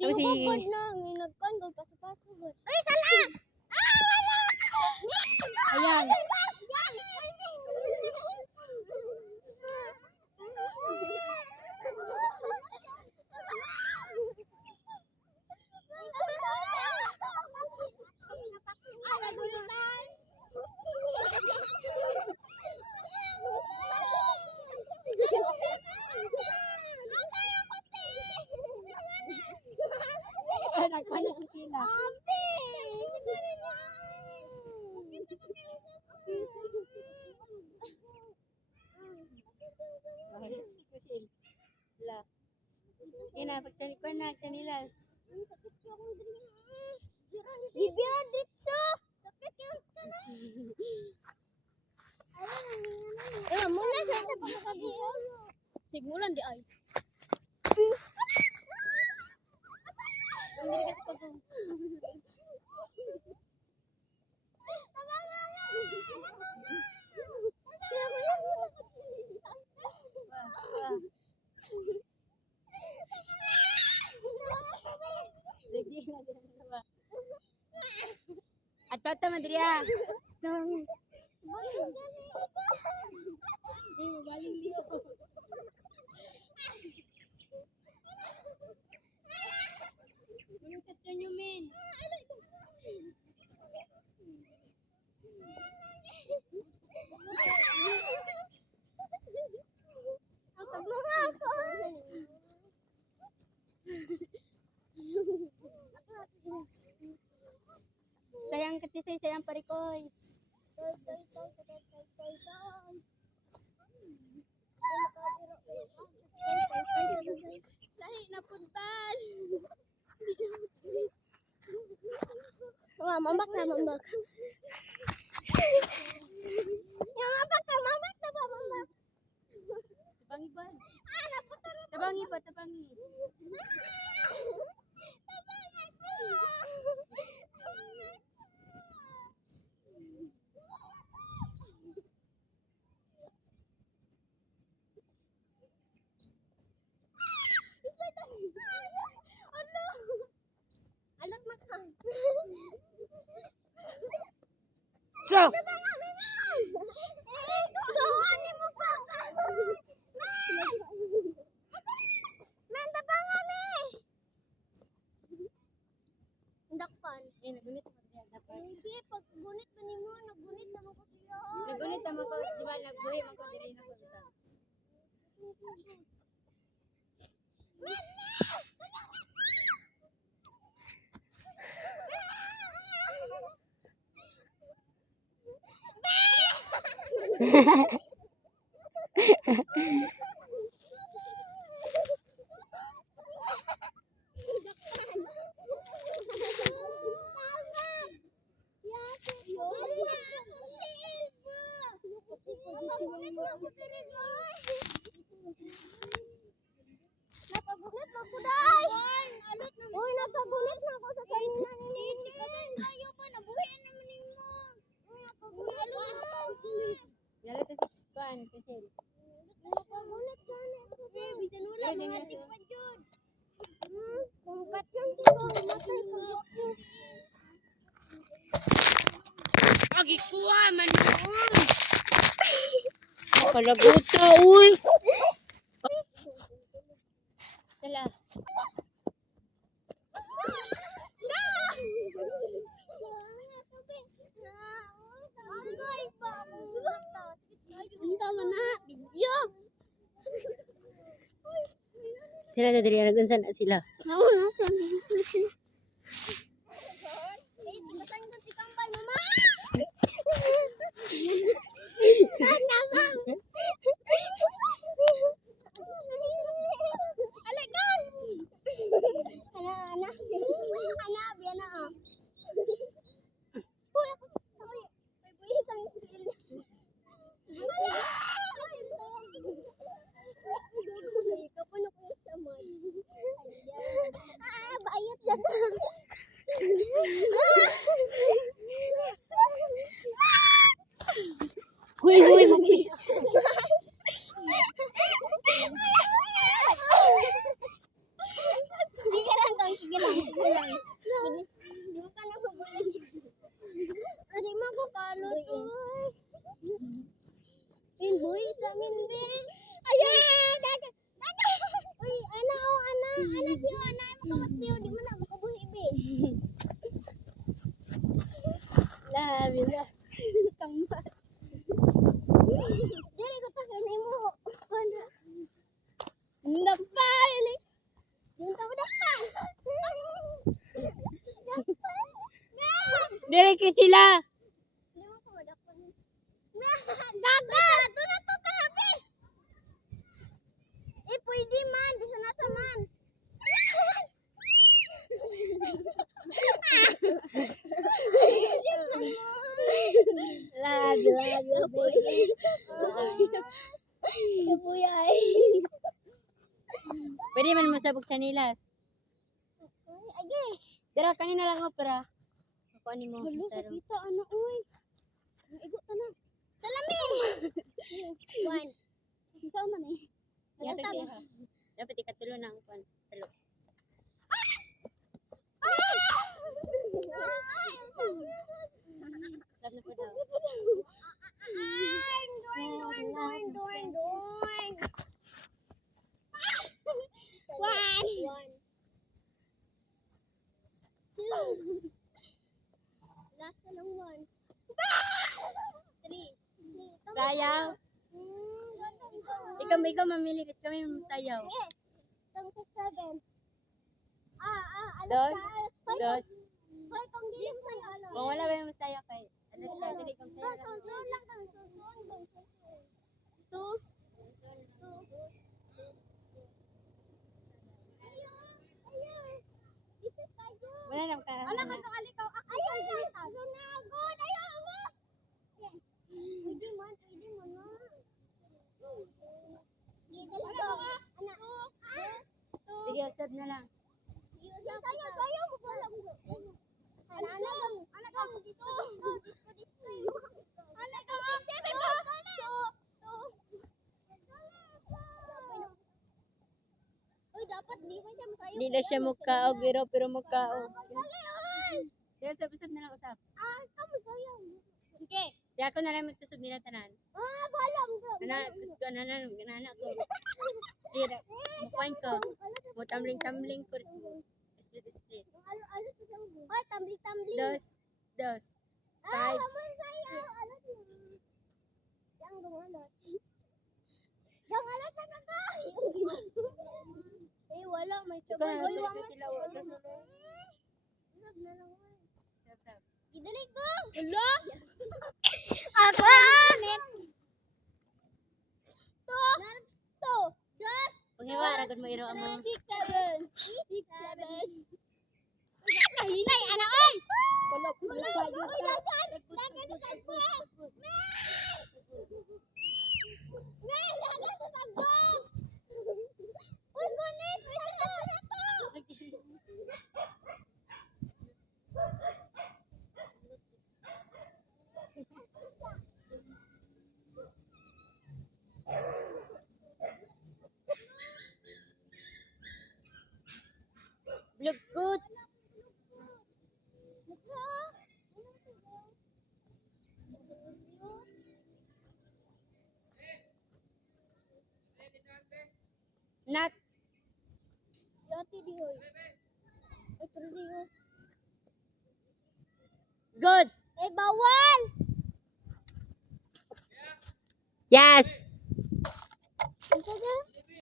Tapos si... Singkod na, nagkan ko paso-paso. Uy, sala! Ayan. Nagpanak ang sila. Sige na, pagchanikuan na, chanilal. Bibira dito. Sakit yung tanay. Muna sa ito pagkakabihan. Sigmulan di ay. Ang diri kasi pag at tata madriya. Sayang katisay, sayang parikoy. Lahi na puntan. Mambak na mambak. Mambak na mambak. Tabangi ba? Tabangi pa, tabangi. Alot makang. So, Dakpan. nagunit mo diyan dapat. Hindi, pag gunit ba ni mo, nagunit naman ko siya. Nagunit naman ko, di ba nagbuhi man ko dili na ko ita. Napagulit na ko dahil. Uy, napagulit na ako sa kanina ni Hindi kasi tayo pa, nabuhin naman ni mo. Uy, napagulit na ako. Yala ta si Pan kasi. Napagulit ka na. Eh, bisan wala, Ay, mga ganyan tigpa dyan. Kung ba't yung tigpa, matay ka dito. Agi kuha man doon. Palaguta uy. Dala. Sila na dali nagunsan na sila. Huy, huy, mag na mo kamat piyo, di mo na makabuhi be. Labi na. Kampat. Dili ko ta kanay mo. Wala. Napali. Yung tao na pa. Dire kay sila. Di mo ko madakpan. Gaga! Ito na to tarabi. Eh, pwede man. Bisa nasa man. Labi, baby. Kabuyay. Pwede man masabog chanilas. Age. Dira kanina lang opera. Ako ani mo. Hello, sakita ano uy. Igo ta na. Salamin. One. Isa man eh. Yata siya. Dapat ikatulo na ang kwan. Salo. Lab na po daw. One. Two. Last na lang one. Three. Sayaw. Ikaw mamili kasi kami masayaw. Tangkot seven. Dos. Dos. Hoy, kung di mo sa'yo, alam. Kung wala ba yung masayaw kay. Alas ka, dili kong sayaw. Sunsun lang kang sunsun. Two. Ayun. This is kayo. Wala lang ka. Ala ka kalikaw. Ayun lang. Sunagod. Ayun mo. Pwede man na. Sige, usap na lang. Sayo mo pala. Anak ka dito. Anak ka. Seven ka. Uy, dapat di man siya masayo. Hindi na siya mukhaog, pero mukhaog. Sige, usap na lang, usap. Kamu sayo. Okay. Di ako na lang magtusog nila tanan. Bahala mo ka. Gusto ko na ganana ko. Sira, mukuan ko. Mo tambling ko. Split. Oy, tambling. Dos. Ah, Five. kamu sayo. Yang gumalot. Yang alat na ka. Eh, wala. May Ikaw sabay. na Oy, lang wala. sila. Wala. Usap na lang. Usap. Idali ko. Hello? Ako. Net. To. Just. Panghiwa, ragod mo iro mo. 6, 7. 6, 7. Kahinay, anak, oy! Oy, dagan! Dagan sa sagbog! Nay, dagan sa sagbog! Uy, gunit! Blugut. Not. Yati di hoy. Otro di hoy. Good. Eh, bawal! Yes. Ang taga?